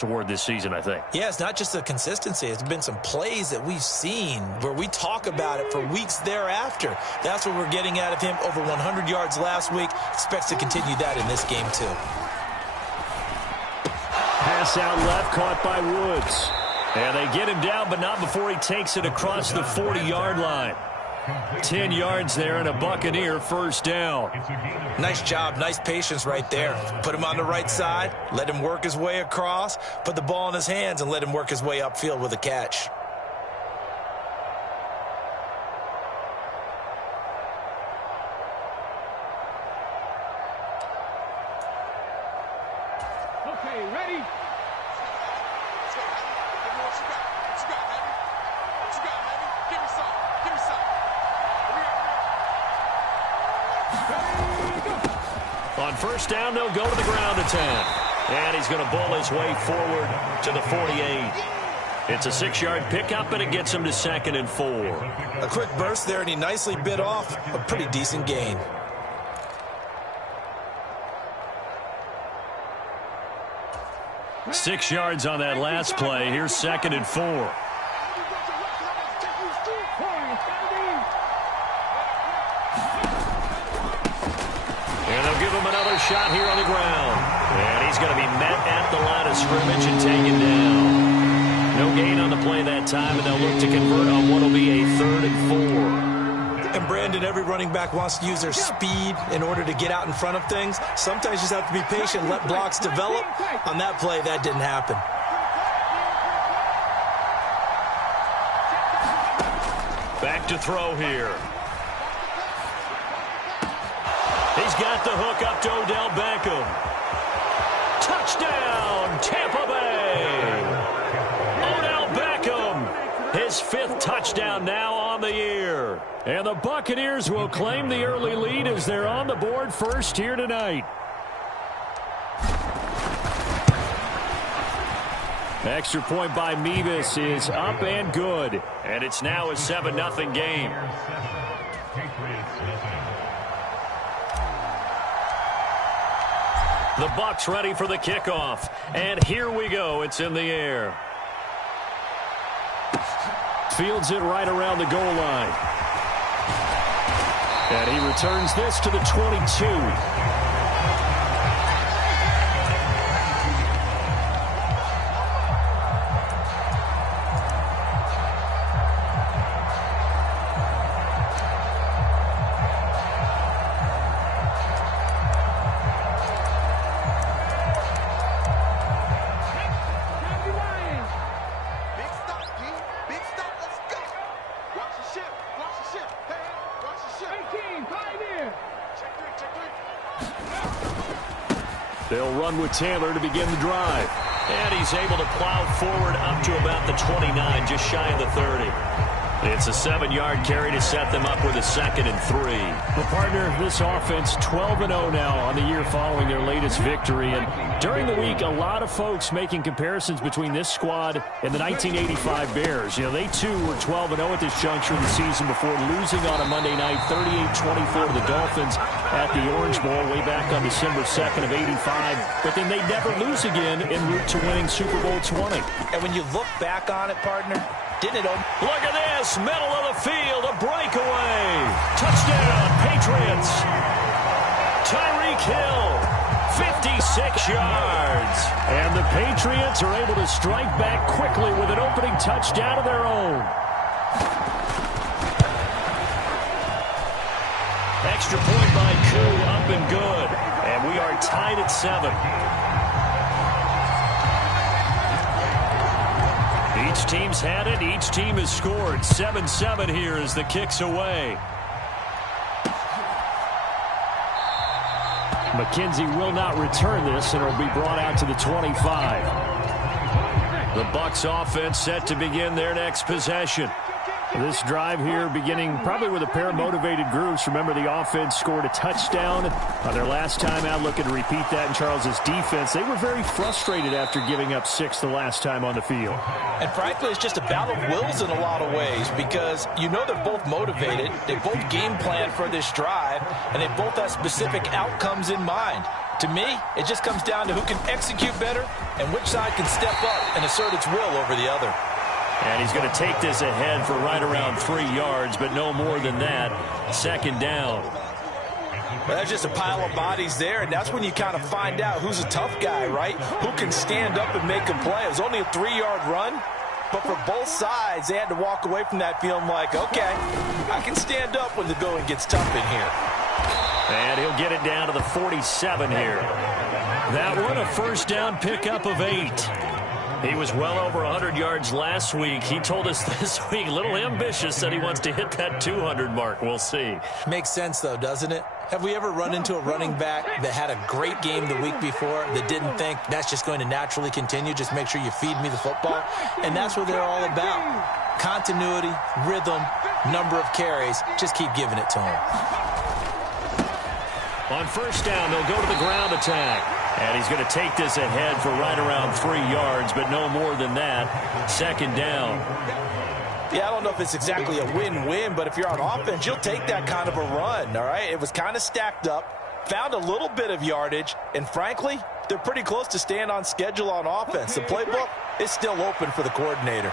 toward this season, I think. Yeah, it's not just the consistency. It's been some plays that we've seen where we talk about it for weeks thereafter. That's what we're getting out of him. Over 100 yards last week. Expects to continue that in this game, too. Pass out left, caught by Woods. And they get him down, but not before he takes it across the 40-yard line. 10 yards there and a Buccaneer first down. Nice job, nice patience right there. Put him on the right side, let him work his way across, put the ball in his hands, and let him work his way upfield with a catch. Okay, ready? On first down, they'll go to the ground attack. And he's going to bull his way forward to the 48. It's a 6-yard pickup, and it gets him to 2nd and 4. A quick burst there, and he nicely bit off a pretty decent gain. Six yards on that last play. Here's 2nd and 4. Give him another shot here on the ground. And he's going to be met at the line of scrimmage and taken down. No gain on the play that time, and they'll look to convert on what will be a 3rd and 4. And Brandon, every running back wants to use their speed in order to get out in front of things. Sometimes you just have to be patient, let blocks develop. On that play, that didn't happen. Back to throw here. He's got the hook up to Odell Beckham. Touchdown, Tampa Bay. Odell Beckham, his 5th touchdown now on the year. And the Buccaneers will claim the early lead as they're on the board first here tonight. Extra point by Mevis is up and good. And it's now a 7-0 game. The Bucs ready for the kickoff. And here we go. It's in the air. Fields it right around the goal line. And he returns this to the 22. They'll run with Taylor to begin the drive. And he's able to plow forward up to about the 29, just shy of the 30. It's a 7-yard carry to set them up with a 2nd and 3. Well, partner, this offense 12-0 now on the year following their latest victory. And during the week, a lot of folks making comparisons between this squad and the 1985 Bears. You know, they too were 12-0 at this juncture of the season before losing on a Monday night 38-24 to the Dolphins at the Orange Bowl way back on December 2nd of 85. But then they never lose again en route to winning Super Bowl 20. And when you look back on it, partner, didn't it open? Look at this, middle of the field, a breakaway. Touchdown, Patriots. Tyreek Hill, 56 yards. And the Patriots are able to strike back quickly with an opening touchdown of their own. Extra point by Koo, up and good. And we are tied at 7. Each team's had it. Each team has scored. 7-7 here as the kick's away. McKenzie will not return this, and it'll be brought out to the 25. The Bucs offense set to begin their next possession. This drive here beginning probably with a pair of motivated groups. Remember, the offense scored a touchdown on their last time out. Looking to repeat that in Charles's defense. They were very frustrated after giving up 6 the last time on the field. And frankly, it's just a battle of wills in a lot of ways because you know they're both motivated. They both game plan for this drive, and they both have specific outcomes in mind. To me, it just comes down to who can execute better and which side can step up and assert its will over the other. And he's going to take this ahead for right around 3 yards, but no more than that. Second down. Well, that's just a pile of bodies there, and that's when you kind of find out who's a tough guy, right? Who can stand up and make a play. It was only a 3-yard run, but for both sides, they had to walk away from that feeling like, okay, I can stand up when the going gets tough in here. And he'll get it down to the 47 here. That one, a first down pickup of 8. He was well over 100 yards last week. He told us this week, a little ambitious, that he wants to hit that 200 mark. We'll see. Makes sense, though, doesn't it? Have we ever run into a running back that had a great game the week before that didn't think that's just going to naturally continue? Just make sure you feed me the football. And that's what they're all about. Continuity, rhythm, number of carries. Just keep giving it to him. On first down, they'll go to the ground attack. And he's going to take this ahead for right around 3 yards, but no more than that. Second down. Yeah, I don't know if it's exactly a win-win, but if you're on offense, you'll take that kind of a run, all right? It was kind of stacked up, found a little bit of yardage, and frankly, they're pretty close to staying on schedule on offense. The playbook is still open for the coordinator.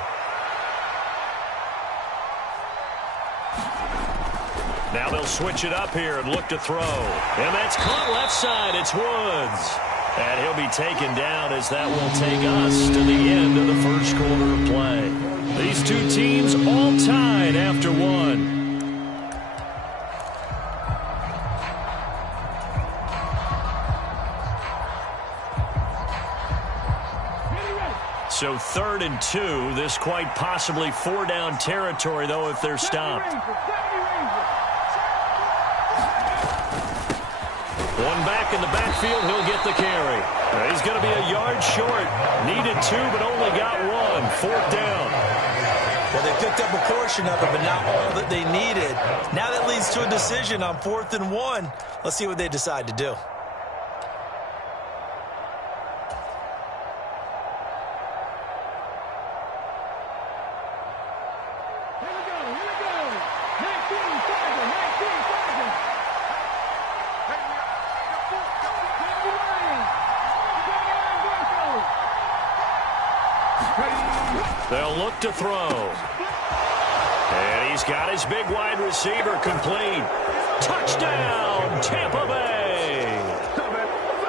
Now they'll switch it up here and look to throw. And that's caught left side. It's Woods. And he'll be taken down as that will take us to the end of the first quarter of play. These two teams all tied after one. So 3rd and 2. This quite possibly 4-down territory, though, if they're stopped. One back in the backfield, he'll get the carry. He's going to be a yard short. Needed 2, but only got 1. 4th down. Well, they picked up a portion of it, but not all that they needed. Now that leads to a decision on 4th and 1. Let's see what they decide to do. They'll look to throw. And he's got his big wide receiver complete. Touchdown, Tampa Bay.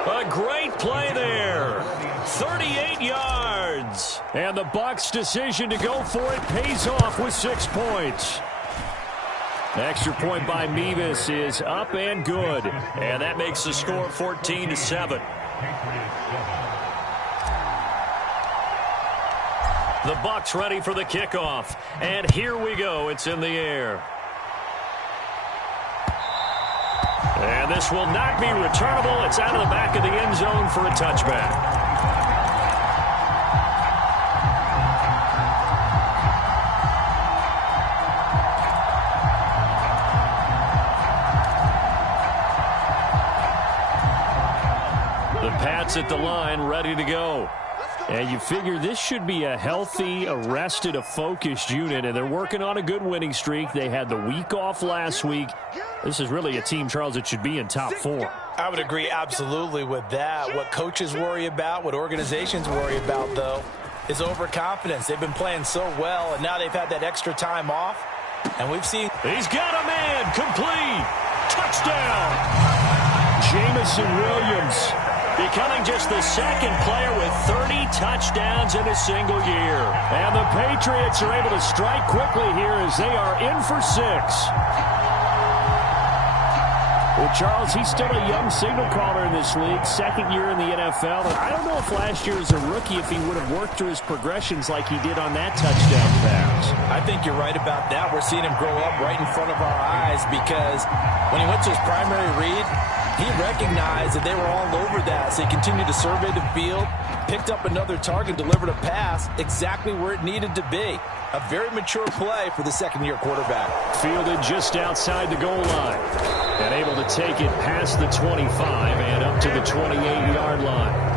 A great play there. 38 yards. And the Bucs' decision to go for it pays off with 6 points. Extra point by Mevis is up and good. And that makes the score 14-7. The Bucs ready for the kickoff. And here we go. It's in the air. And this will not be returnable. It's out of the back of the end zone for a touchback. The Pats at the line, ready to go. And you figure this should be a healthy, arrested, a focused unit, and they're working on a good winning streak. They had the week off last week. This is really a team, Charles, that should be in top form. I would agree absolutely with that. What coaches worry about, what organizations worry about, though, is overconfidence. They've been playing so well, and now they've had that extra time off. And we've seen... He's got a man, complete. Touchdown. Jamison Williams becoming just the second player with 30 touchdowns in a single year. And the Patriots are able to strike quickly here as they are in for 6. Well, Charles, he's still a young signal caller in this league, second year in the NFL. And I don't know if last year as a rookie, if he would have worked through his progressions like he did on that touchdown pass. I think you're right about that. We're seeing him grow up right in front of our eyes because when he went to his primary read, he recognized that they were all over that, so he continued to survey the field, picked up another target, delivered a pass exactly where it needed to be. A very mature play for the second-year quarterback. Fielded just outside the goal line and able to take it past the 25 and up to the 28-yard line.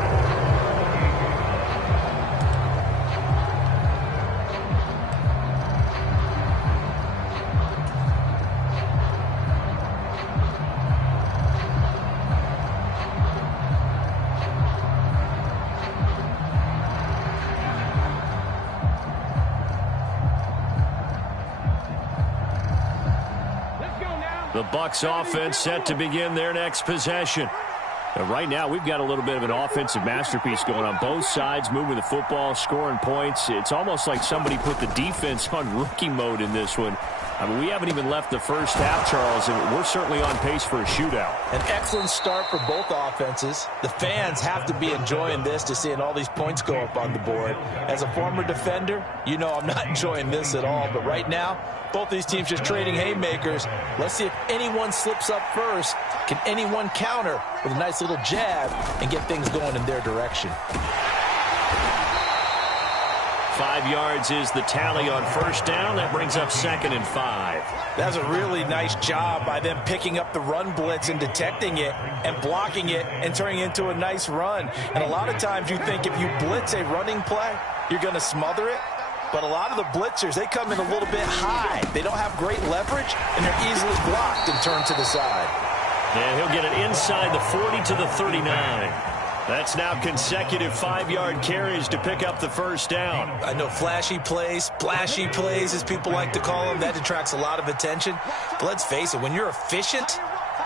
The Bucs offense set to begin their next possession. And right now, we've got a little bit of an offensive masterpiece going on both sides, moving the football, scoring points. It's almost like somebody put the defense on rookie mode in this one. I mean, we haven't even left the first half, Charles, and we're certainly on pace for a shootout. An excellent start for both offenses. The fans have to be enjoying this to seeing all these points go up on the board. As a former defender, you know I'm not enjoying this at all. But right now, both these teams just trading haymakers. Let's see if anyone slips up first. Can anyone counter with a nice little jab and get things going in their direction? 5 yards is the tally on first down. That brings up 2nd and 5. That's a really nice job by them picking up the run blitz and detecting it and blocking it and turning it into a nice run. And a lot of times you think if you blitz a running play, you're going to smother it. But a lot of the blitzers, they come in a little bit high. They don't have great leverage, and they're easily blocked and turned to the side. Yeah, he'll get it inside the 40 to the 39. That's now consecutive 5-yard carries to pick up the first down. I know flashy plays, splashy plays, as people like to call them, that attracts a lot of attention. But let's face it, when you're efficient,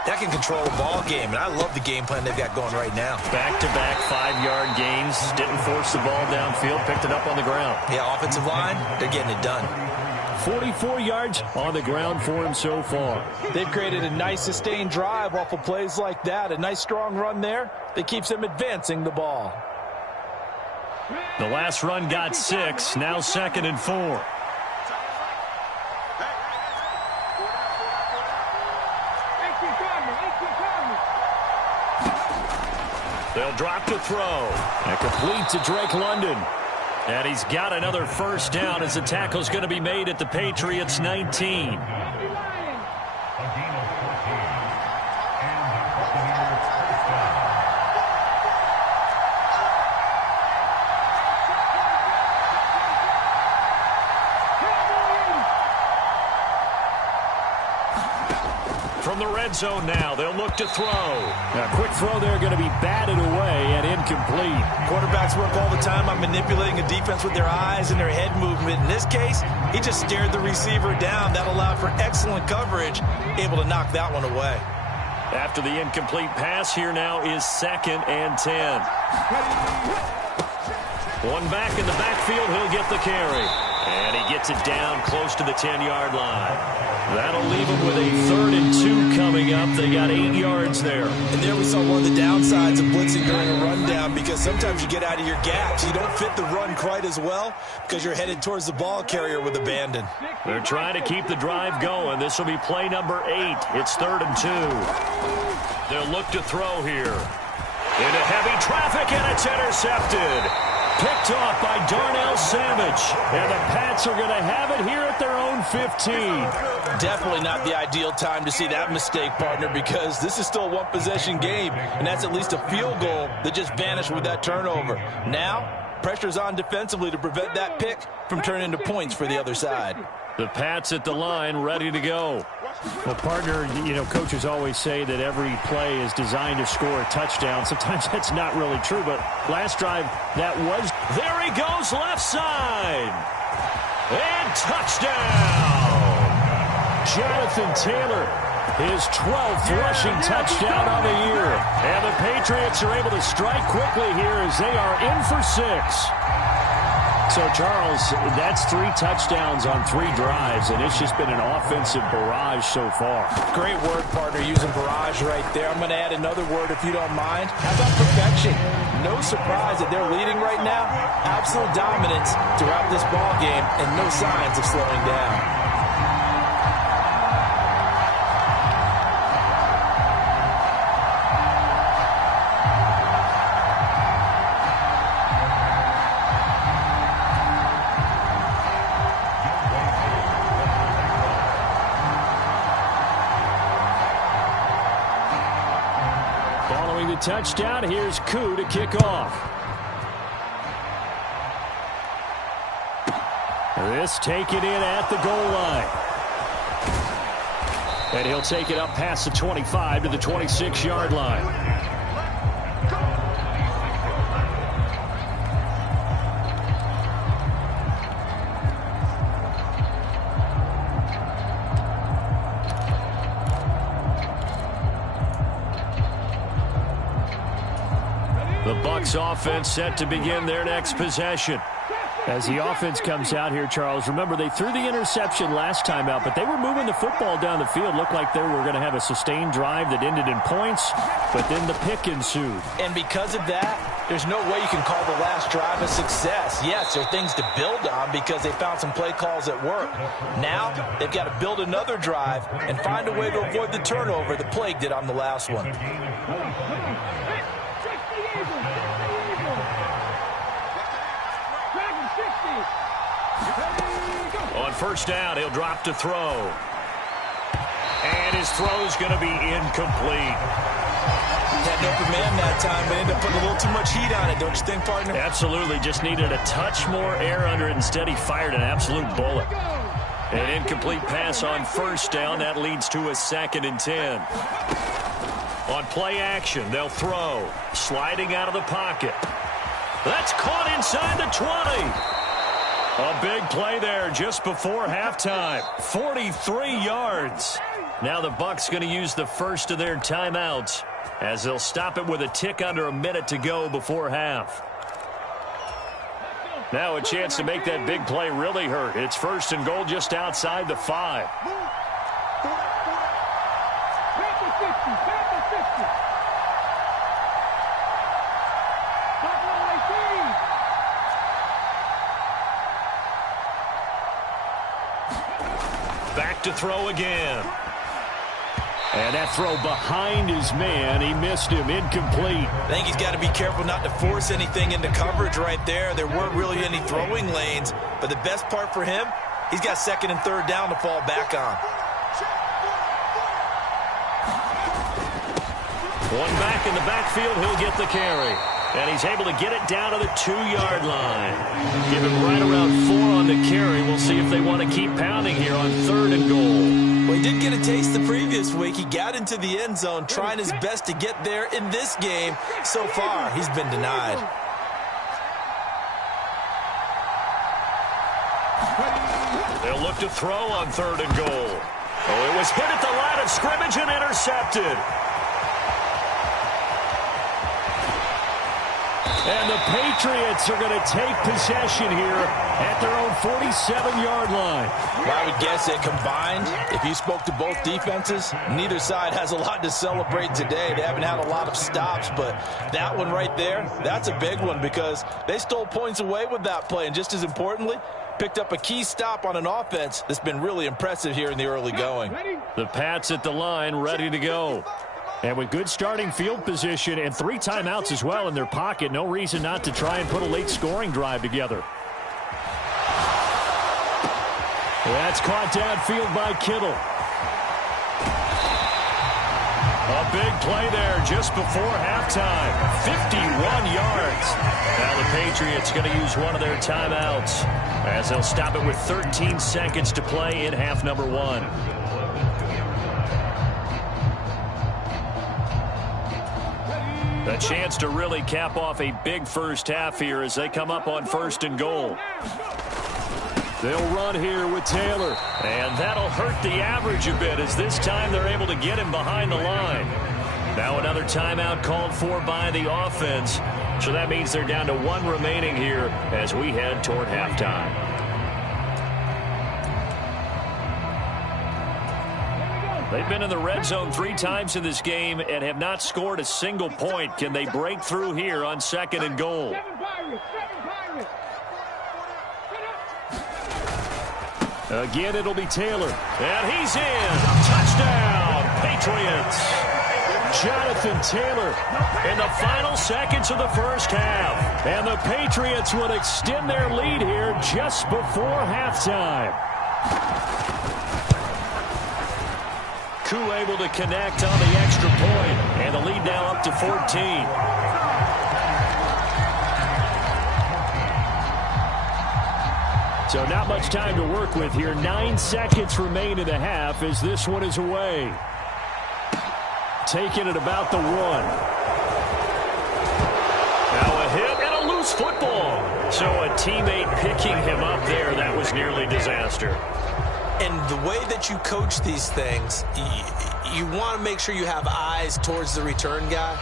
that can control a ball game. And I love the game plan they've got going right now. Back-to-back 5-yard gains. Didn't force the ball downfield. Picked it up on the ground. Yeah, offensive line, they're getting it done. 44 yards on the ground for him so far. They've created a nice sustained drive off of plays like that. A nice strong run there that keeps them advancing the ball. The last run got 6. Now 2nd and 4. They'll drop to throw. And complete to Drake London. And he's got another first down as the tackle's going to be made at the Patriots 19. From the red zone now, they'll look to throw. A quick throw there going to be batted away and incomplete. Quarterbacks work all the time on manipulating a defense with their eyes and their head movement. In this case, he just stared the receiver down. That allowed for excellent coverage, able to knock that one away. After the incomplete pass, here now is 2nd and 10. One back in the backfield, he'll get the carry. And he gets it down close to the 10-yard line. That'll leave him with a 3rd and 2 coming up. They got 8 yards there. And there we saw one of the downsides of blitzing during a rundown, because sometimes you get out of your gaps. You don't fit the run quite as well because you're headed towards the ball carrier with abandon. They're trying to keep the drive going. This will be play number 8. It's 3rd and 2. They'll look to throw here. Into heavy traffic, and it's intercepted. Picked off by Darnell Savage. And the Pats are going to have it here at their own 15. Definitely not the ideal time to see that mistake, partner, because this is still a one-possession game, and that's at least a field goal that just vanished with that turnover. Now, pressure's on defensively to prevent that pick from turning into points for the other side. The Pats at the line, ready to go. Well, partner, you know, coaches always say that every play is designed to score a touchdown. Sometimes that's not really true, but last drive, that was. There he goes, left side. And touchdown. Jonathan Taylor, his 12th rushing touchdown on the year. And the Patriots are able to strike quickly here as they are in for 6. So, Charles, that's 3 touchdowns on 3 drives, and it's just been an offensive barrage so far. Great word, partner, using barrage right there. I'm going to add another word if you don't mind. How about perfection? No surprise that they're leading right now. Absolute dominance throughout this ball game, and no signs of slowing down. Touchdown. Here's Koo to kick off. This taken in at the goal line. And he'll take it up past the 25 to the 26-yard line. Bucs offense set to begin their next possession. As the offense comes out here, Charles, remember they threw the interception last time out, but they were moving the football down the field. Looked like they were going to have a sustained drive that ended in points, but then the pick ensued. And because of that, there's no way you can call the last drive a success. Yes, there are things to build on because they found some play calls that work. Now they've got to build another drive and find a way to avoid the turnover the Plague did on the last one. On first down, he'll drop to throw. And his throw's going to be incomplete. Had an open man that time, but ended up putting a little too much heat on it, don't you think, partner? Absolutely. Just needed a touch more air under it. Instead, he fired an absolute bullet. An incomplete pass on first down. That leads to a 2nd and 10. On play action, they'll throw. Sliding out of the pocket. That's caught inside the 20. A big play there just before halftime. 43 yards. Now the Bucs going to use the first of their timeouts as they'll stop it with a tick under a minute to go before half. Now a chance to make that big play really hurt. It's 1st and goal just outside the 5. Back to throw again. And that throw behind his man. He missed him. Incomplete. I think he's got to be careful not to force anything into coverage right there. There weren't really any throwing lanes. But the best part for him, he's got 2nd and 3rd down to fall back on. One back in the backfield, he'll get the carry. And he's able to get it down to the 2-yard line. Give him right around 4 on the carry. We'll see if they want to keep pounding here on 3rd and goal. Well, he did get a taste the previous week. He got into the end zone, trying his best to get there in this game. So far, he's been denied. They'll look to throw on 3rd and goal. Oh, it was hit at the line of scrimmage and intercepted. And the Patriots are going to take possession here at their own 47-yard line. Well, I would guess that combined, if you spoke to both defenses, neither side has a lot to celebrate today. They haven't had a lot of stops, but that one right there, that's a big one because they stole points away with that play. And just as importantly, picked up a key stop on an offense that's been really impressive here in the early going. The Pats at the line, ready to go. And with good starting field position and 3 timeouts as well in their pocket, no reason not to try and put a late scoring drive together. That's caught downfield by Kittle. A big play there just before halftime. 51 yards. Now the Patriots going to use one of their timeouts as they'll stop it with 13 seconds to play in half number 1. A chance to really cap off a big first half here as they come up on 1st and goal. They'll run here with Taylor. And that'll hurt the average a bit as this time they're able to get him behind the line. Now another timeout called for by the offense. So that means they're down to 1 remaining here as we head toward halftime. They've been in the red zone 3 times in this game and have not scored a single point. Can they break through here on 2nd and goal? Again, it'll be Taylor. And he's in. Touchdown, Patriots. Jonathan Taylor in the final seconds of the first half. And the Patriots would extend their lead here just before halftime. Koo able to connect on the extra point, and the lead now up to 14. So not much time to work with here. 9 seconds remain in the half as this one is away. Taking it about the 1. Now a hit and a loose football. So a teammate picking him up there. That was nearly disaster. And the way that you coach these things, you want to make sure you have eyes towards the return guy.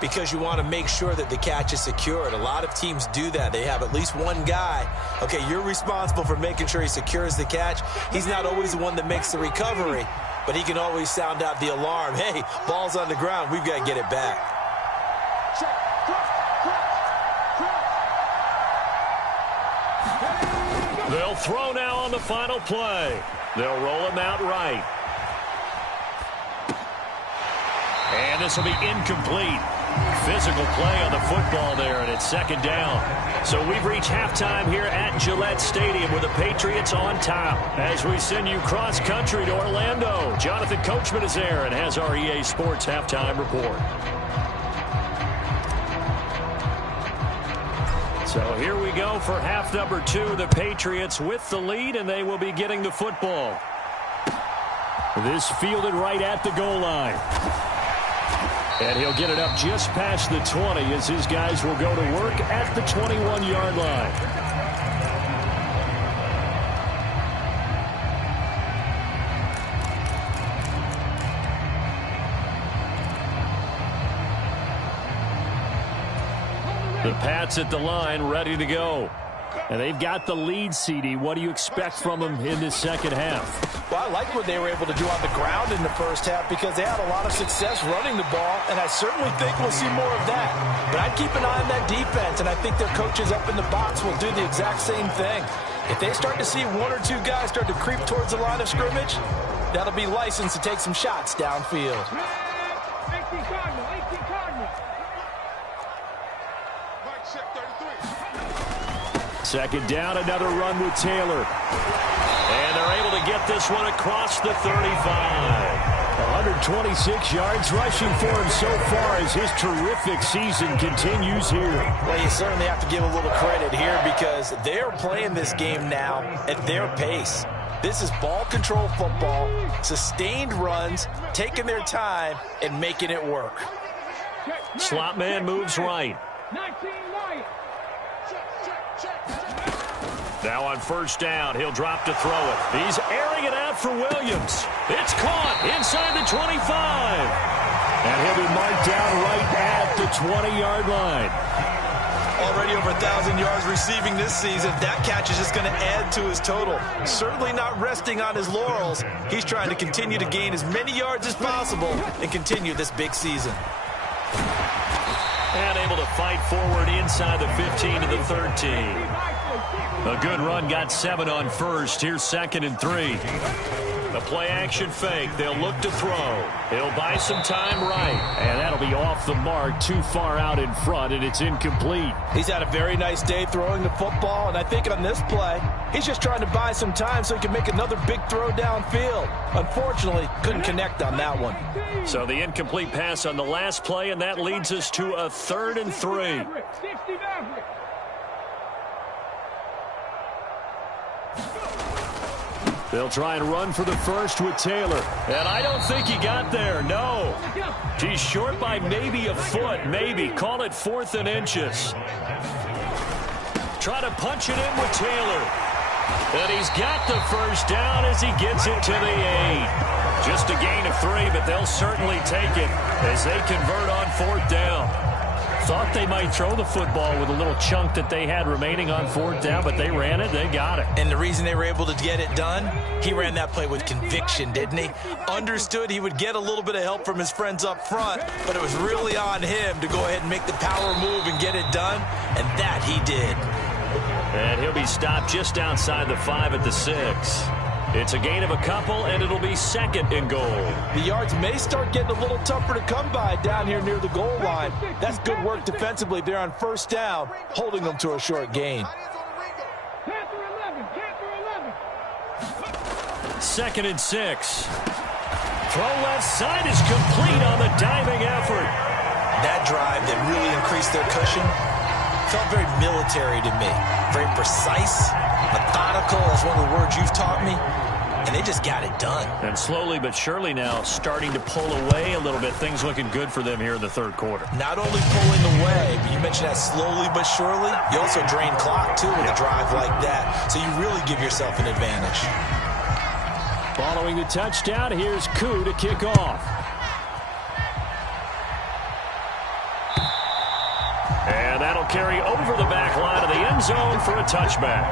because you want to make sure that the catch is secured. A lot of teams do that. They have at least one guy. Okay, you're responsible for making sure he secures the catch. He's not always the one that makes the recovery, but he can always sound out the alarm. Hey, ball's on the ground. We've got to get it back. They'll throw now on the final play. They'll roll him out right. And this will be incomplete. Physical play on the football there, and it's second down. So we've reached halftime here at Gillette Stadium with the Patriots on top. As we send you cross-country to Orlando, Jonathan Coachman is there and has our EA Sports halftime report. So here we go for half number 2. The Patriots with the lead, and they will be getting the football. This fielded right at the goal line. And he'll get it up just past the 20 as his guys will go to work at the 21-yard line. The Pats at the line ready to go. And they've got the lead, CD. What do you expect from them in this second half? Well, I like what they were able to do on the ground in the first half because they had a lot of success running the ball, and I certainly think we'll see more of that. But I'd keep an eye on that defense, and I think their coaches up in the box will do the exact same thing. If they start to see one or two guys start to creep towards the line of scrimmage, that'll be license to take some shots downfield. 18 Cardinal. Second down, another run with Taylor. And they're able to get this one across the 35. 126 yards rushing for him so far as his terrific season continues here. Well, you certainly have to give a little credit here because they're playing this game now at their pace. This is ball control football, sustained runs, taking their time, and making it work. Slot man moves right. 19 Lions. Now on first down, he'll drop to throw it. He's airing it out for Williams. It's caught inside the 25. And he'll be marked down right at the 20-yard line. Already over 1,000 yards receiving this season. That catch is just going to add to his total. Certainly not resting on his laurels. He's trying to continue to gain as many yards as possible and continue this big season. And able to fight forward inside the 15 to the 13. A good run, got 7 on first. Here's 2nd and 3. The play action fake. They'll look to throw. He'll buy some time right. And that'll be off the mark, too far out in front, and it's incomplete. He's had a very nice day throwing the football, and I think on this play, he's just trying to buy some time so he can make another big throw downfield. Unfortunately, couldn't connect on that one. So the incomplete pass on the last play, and that leads us to a 3rd and 3. They'll try and run for the first with Taylor. And I don't think he got there, no. He's short by maybe a foot, maybe. Call it 4th and inches. Try to punch it in with Taylor. And he's got the first down as he gets it to the 8. Just a gain of 3, but they'll certainly take it as they convert on 4th down. Thought they might throw the football with a little chunk that they had remaining on 4th down, but they ran it, they got it. And the reason they were able to get it done, he ran that play with conviction, didn't he? Understood he would get a little bit of help from his friends up front, but it was really on him to go ahead and make the power move and get it done, and that he did. And he'll be stopped just outside the 5 at the 6. It's a gain of a couple, and it'll be 2nd and goal. The yards may start getting a little tougher to come by down here near the goal line. That's good work defensively there on first down, holding them to a short gain. 2nd and 6. Throw left side is complete on the diving effort. That drive that really increased their cushion felt very military to me. Very precise, methodical, that's one of the words you've taught me. And they just got it done. And slowly but surely now starting to pull away a little bit. Things looking good for them here in the 3rd quarter. Not only pulling away, but you mentioned that slowly but surely. You also drain clock, too, with a drive like that. So you really give yourself an advantage. Following the touchdown, here's Koo to kick off. That'll carry over the back line of the end zone for a touchback.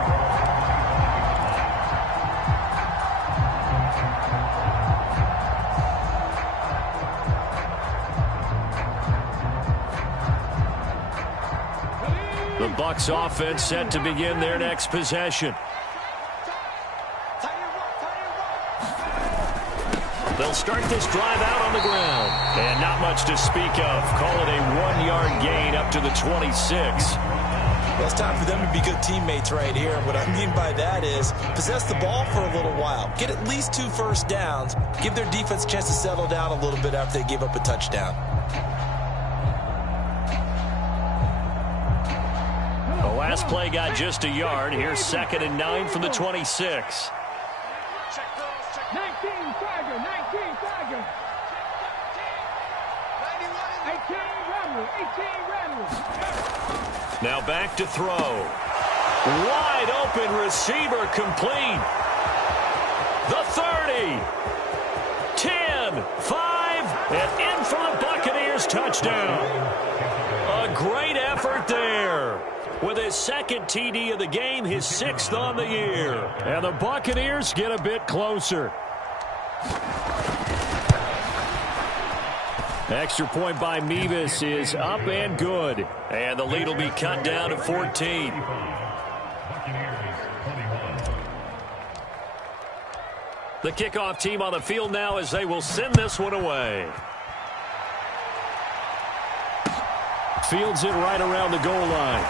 The Bucs offense set to begin their next possession. They'll start this drive out on the ground. And not much to speak of. Call it a 1-yard gain up to the 26. Well, it's time for them to be good teammates right here. What I mean by that is possess the ball for a little while. Get at least 2 first downs. Give their defense a chance to settle down a little bit after they give up a touchdown. The last play got just a yard. Here's 2nd and 9 from the 26. 19 Tiger, 19 Tiger. 18 Ramblers, 18 Ramblers. Now back to throw. Wide open receiver complete. The 30. 10, 5, and in for the Buccaneers touchdown. A great effort there. With his 2nd TD of the game, his 6th on the year. And the Buccaneers get a bit closer. Extra point by Mevis is up and good. And the lead will be cut down to 14. The kickoff team on the field now as they will send this one away. Fields it right around the goal line.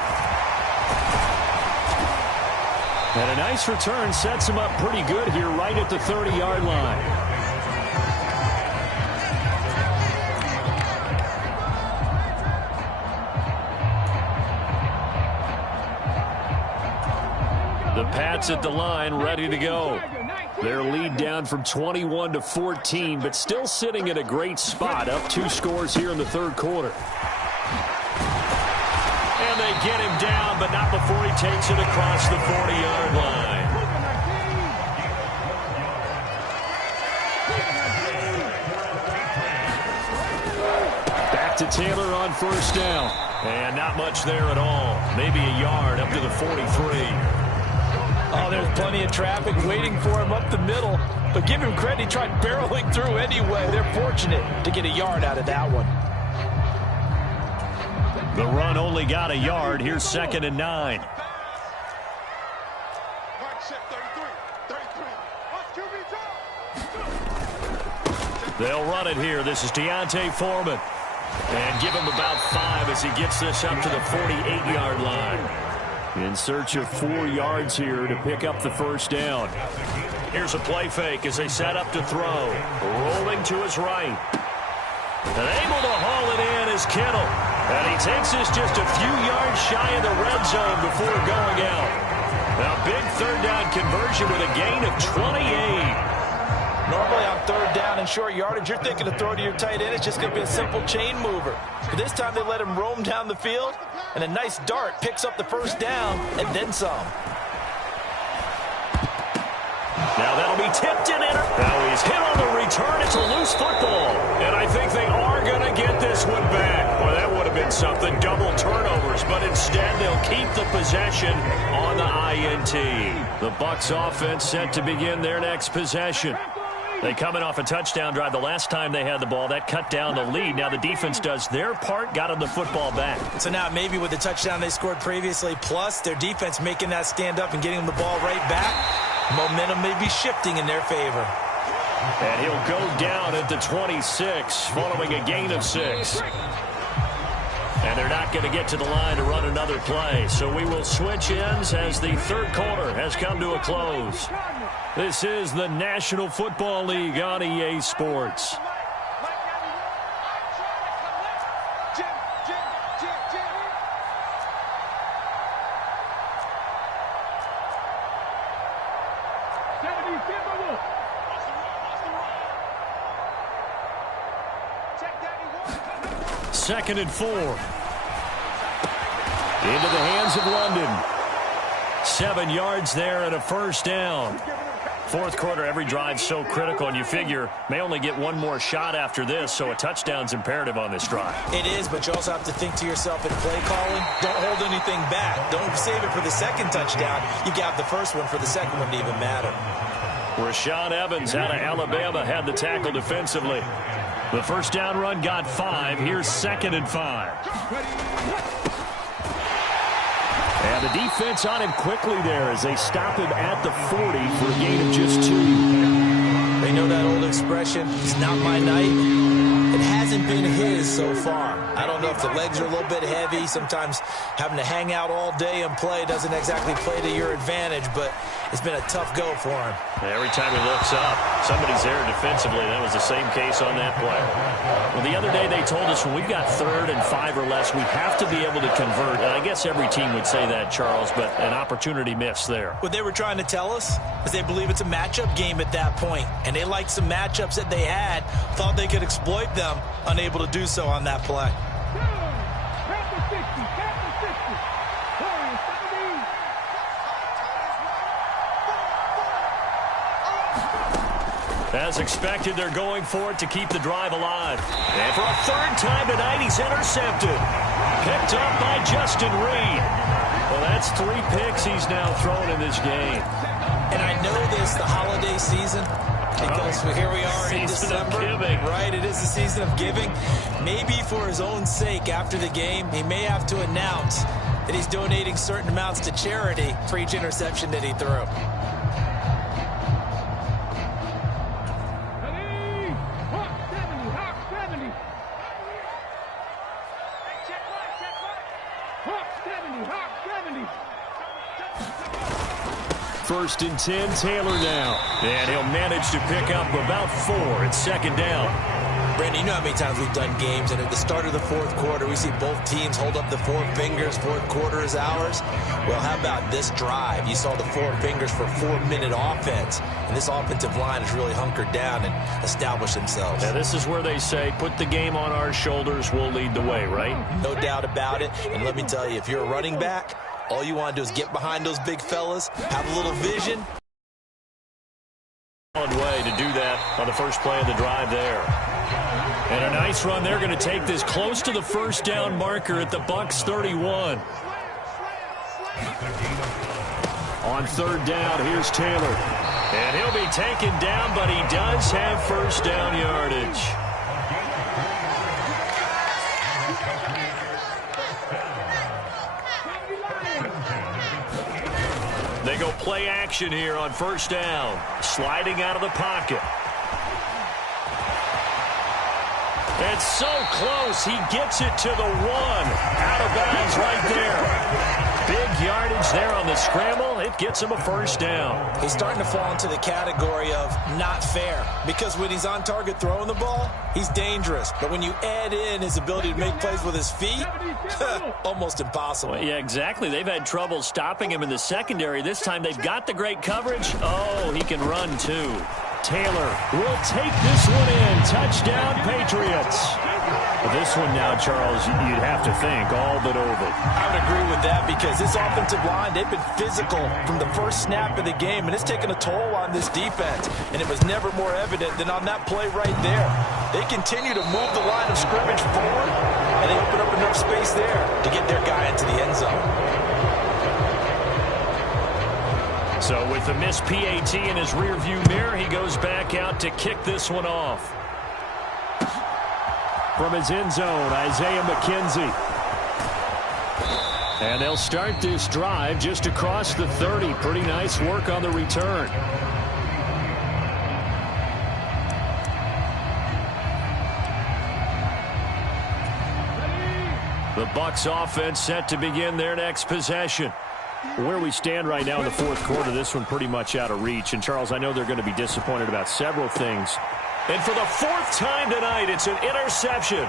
And a nice return sets him up pretty good here right at the 30-yard line. The Pats at the line, ready to go. Their lead down from 21 to 14, but still sitting at a great spot, up 2 scores here in the 3rd quarter. And they get him down, but not before he takes it across the 40-yard line. Back to Taylor on 1st down. And not much there at all. Maybe a yard up to the 43. Oh, there's plenty of traffic waiting for him up the middle. But give him credit, he tried barreling through anyway. They're fortunate to get a yard out of that one. The run only got a yard. Here's 2nd and 9. They'll run it here. This is Deontay Foreman. And give him about 5 as he gets this up to the 48-yard line. In search of 4 yards here to pick up the 1st down. Here's a play fake as they set up to throw. Rolling to his right. And able to haul it in is Kittle. And he takes this just a few yards shy of the red zone before going out. Now big 3rd down conversion with a gain of 28. Normally on 3rd down and short yardage, you're thinking to throw to your tight end. It's just going to be a simple chain mover. But this time they let him roam down the field, and a nice dart picks up the 1st down and then some. Now that'll be tipped and enter. Now he's hit on the return. It's a loose football. And I think they are going to get this one back. Well, that would have been something. Double turnovers. But instead they'll keep the possession on the INT. The Bucs offense set to begin their next possession. They coming off a touchdown drive the last time they had the ball. That cut down the lead. Now the defense does their part, got them the football back. So now maybe with the touchdown they scored previously, plus their defense making that stand up and getting them the ball right back, momentum may be shifting in their favor. And he'll go down at the 26 following a gain of 6. And they're not going to get to the line to run another play. So we will switch ends as the 3rd quarter has come to a close. This is the National Football League on EA Sports. Second and 4. Into the hands of London. 7 yards there and a 1st down. Fourth quarter, every drive so critical, and you figure may only get one more shot after this, so a touchdown's imperative on this drive. It is, but you also have to think to yourself in play calling, don't hold anything back. Don't save it for the second touchdown. You got the first one for the second one to even matter. Rashad Evans out of Alabama had the tackle defensively. The first down run got 5. Here's 2nd and 5. And the defense on him quickly there as they stop him at the 40 for a gain of just 2. They know that old expression, it's not my night. It hasn't been his so far. I don't know if the legs are a little bit heavy. Sometimes having to hang out all day and play doesn't exactly play to your advantage, but it's been a tough go for him. Every time he looks up, somebody's there defensively. That was the same case on that play. Well, the other day they told us when we've got 3rd and 5 or less, we have to be able to convert. And I guess every team would say that, Charles, but an opportunity missed there. What they were trying to tell us is they believe it's a matchup game at that point, and they liked some matchups that they had, thought they could exploit them, unable to do so on that play. As expected, they're going for it to keep the drive alive. And for a 3rd time tonight, he's intercepted. Picked up by Justin Reed. Well, that's 3 picks he's now thrown in this game. And I know this, the holiday season, because here we are in December, right? It is the season of giving. Maybe for his own sake after the game, he may have to announce that he's donating certain amounts to charity for each interception that he threw. First and 10, Taylor now. And he'll manage to pick up about 4 at 2nd down. Brandon, you know how many times we've done games, and at the start of the 4th quarter, we see both teams hold up the 4 fingers, 4th quarter is ours. Well, how about this drive? You saw the 4 fingers for 4-minute offense, and this offensive line has really hunkered down and established themselves. Now, this is where they say, put the game on our shoulders, we'll lead the way, right? No doubt about it, and let me tell you, if you're a running back, all you want to do is get behind those big fellas, have a little vision. Way to do that on the first play of the drive there. And a nice run. They're going to take this close to the first down marker at the Bucs 31. On 3rd down, here's Taylor. And he'll be taken down, but he does have first down yardage. They go play action here on first down. Sliding out of the pocket. It's so close. He gets it to the 1. Out of bounds right there. Big yardage there on the scramble. It gets him a first down. He's starting to fall into the category of not fair, because when he's on target throwing the ball, he's dangerous. But when you add in his ability to make plays with his feet, almost impossible. Well, yeah, exactly. They've had trouble stopping him in the secondary. This time they've got the great coverage. Oh, he can run too. Taylor will take this one in. Touchdown, Patriots. This one now, Charles, you'd have to think all but over. I would agree with that, because this offensive line, they've been physical from the first snap of the game, and it's taken a toll on this defense, and it was never more evident than on that play right there. They continue to move the line of scrimmage forward, and they open up enough space there to get their guy into the end zone. So with the missed PAT in his rearview mirror, he goes back out to kick this one off. From his end zone, Isaiah McKenzie. And they'll start this drive just across the 30. Pretty nice work on the return. The Bucs offense set to begin their next possession. Where we stand right now in the 4th quarter, this one pretty much out of reach. And, Charles, I know they're going to be disappointed about several things. And for the 4th time tonight, it's an interception.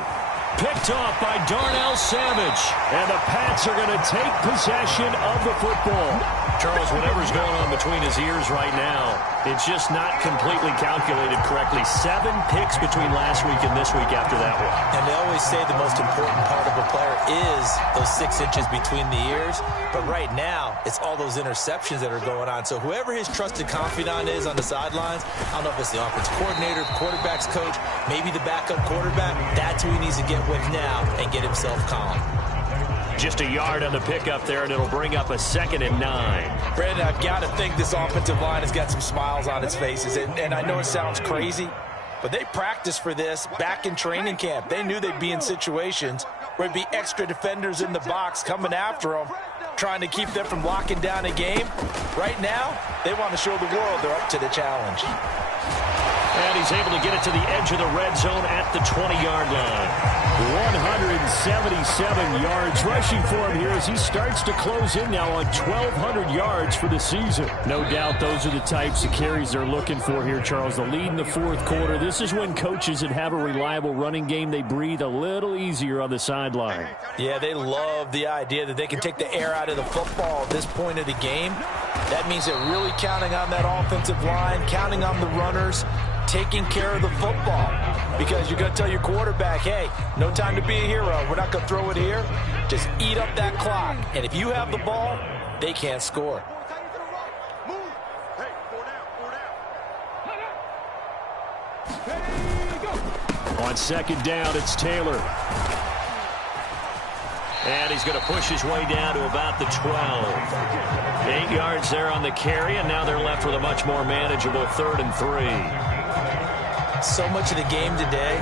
Picked off by Darnell Savage. And the Pats are going to take possession of the football. Charles, whatever's going on between his ears right now, it's just not completely calculated correctly. 7 picks between last week and this week after that one. And they always say the most important part of a player is those 6 inches between the ears. But right now, it's all those interceptions that are going on. So whoever his trusted confidant is on the sidelines, I don't know if it's the offensive coordinator, quarterback's coach, maybe the backup quarterback, that's who he needs to get with now and get himself calm. Just a yard on the pickup there, and it'll bring up a 2nd and 9. Brandon, I've got to think this offensive line has got some smiles on its faces. And I know it sounds crazy, but they practiced for this back in training camp. They knew they'd be in situations where there'd be extra defenders in the box coming after them, trying to keep them from locking down a game. Right now, they want to show the world they're up to the challenge. And he's able to get it to the edge of the red zone at the 20-yard line. 177 yards rushing for him here as he starts to close in now on 1,200 yards for the season. No doubt those are the types of carries they're looking for here, Charles. The lead in the 4th quarter. This is when coaches that have a reliable running game, they breathe a little easier on the sideline. Yeah, they love the idea that they can take the air out of the football at this point of the game. That means they're really counting on that offensive line, counting on the runners, taking care of the football. Because you're going to tell your quarterback, hey, no time to be a hero. We're not going to throw it here. Just eat up that clock. And if you have the ball, they can't score. On 2nd down, it's Taylor. And he's going to push his way down to about the 12. 8 yards there on the carry, and now they're left with a much more manageable 3rd and 3. So much of the game today,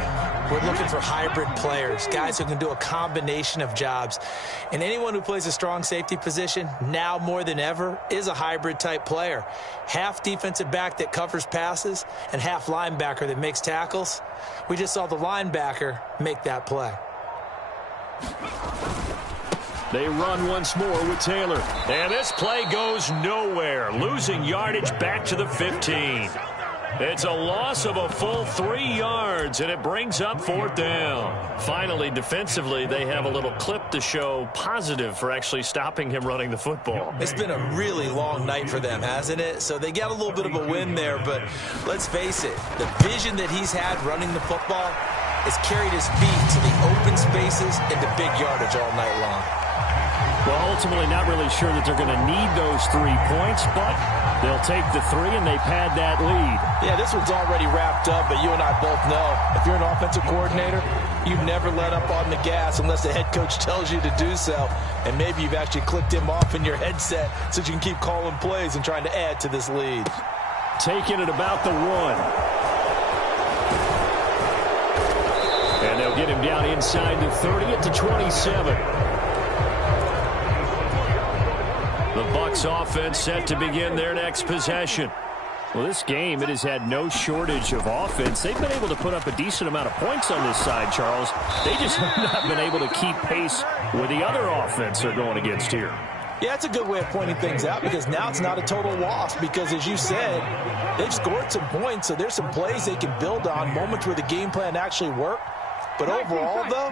we're looking for hybrid players, guys who can do a combination of jobs. And anyone who plays a strong safety position, now more than ever, is a hybrid type player. Half defensive back that covers passes and half linebacker that makes tackles. We just saw the linebacker make that play. They run once more with Taylor. And this play goes nowhere, losing yardage back to the 15. It's a loss of a full 3 yards, and it brings up 4th down. Finally, defensively, they have a little clip to show positive for actually stopping him running the football. It's been a really long night for them, hasn't it? So they got a little bit of a win there, but let's face it, the vision that he's had running the football has carried his feet to the open spaces and the big yardage all night long. Well, ultimately not really sure that they're going to need those 3 points, but they'll take the 3 and they pad that lead. Yeah, this one's already wrapped up, but you and I both know if you're an offensive coordinator, you never let up on the gas unless the head coach tells you to do so. And maybe you've actually clicked him off in your headset so you can keep calling plays and trying to add to this lead. Taking it about the 1. And they'll get him down inside the 30 at the 27. The Bucs offense set to begin their next possession. Well, this game, it has had no shortage of offense. They've been able to put up a decent amount of points on this side, Charles. They just have not been able to keep pace with the other offense they're going against here. Yeah, that's a good way of pointing things out because now it's not a total loss because, as you said, they've scored some points, so there's some plays they can build on, moments where the game plan actually worked. But overall, though,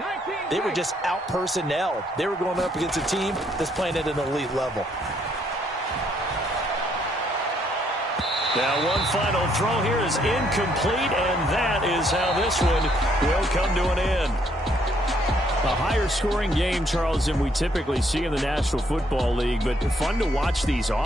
they were just out-personnelled. They were going up against a team that's playing at an elite level. Now one final throw here is incomplete, and that is how this one will come to an end. A higher scoring game, Charles, than we typically see in the National Football League, but fun to watch these offenses.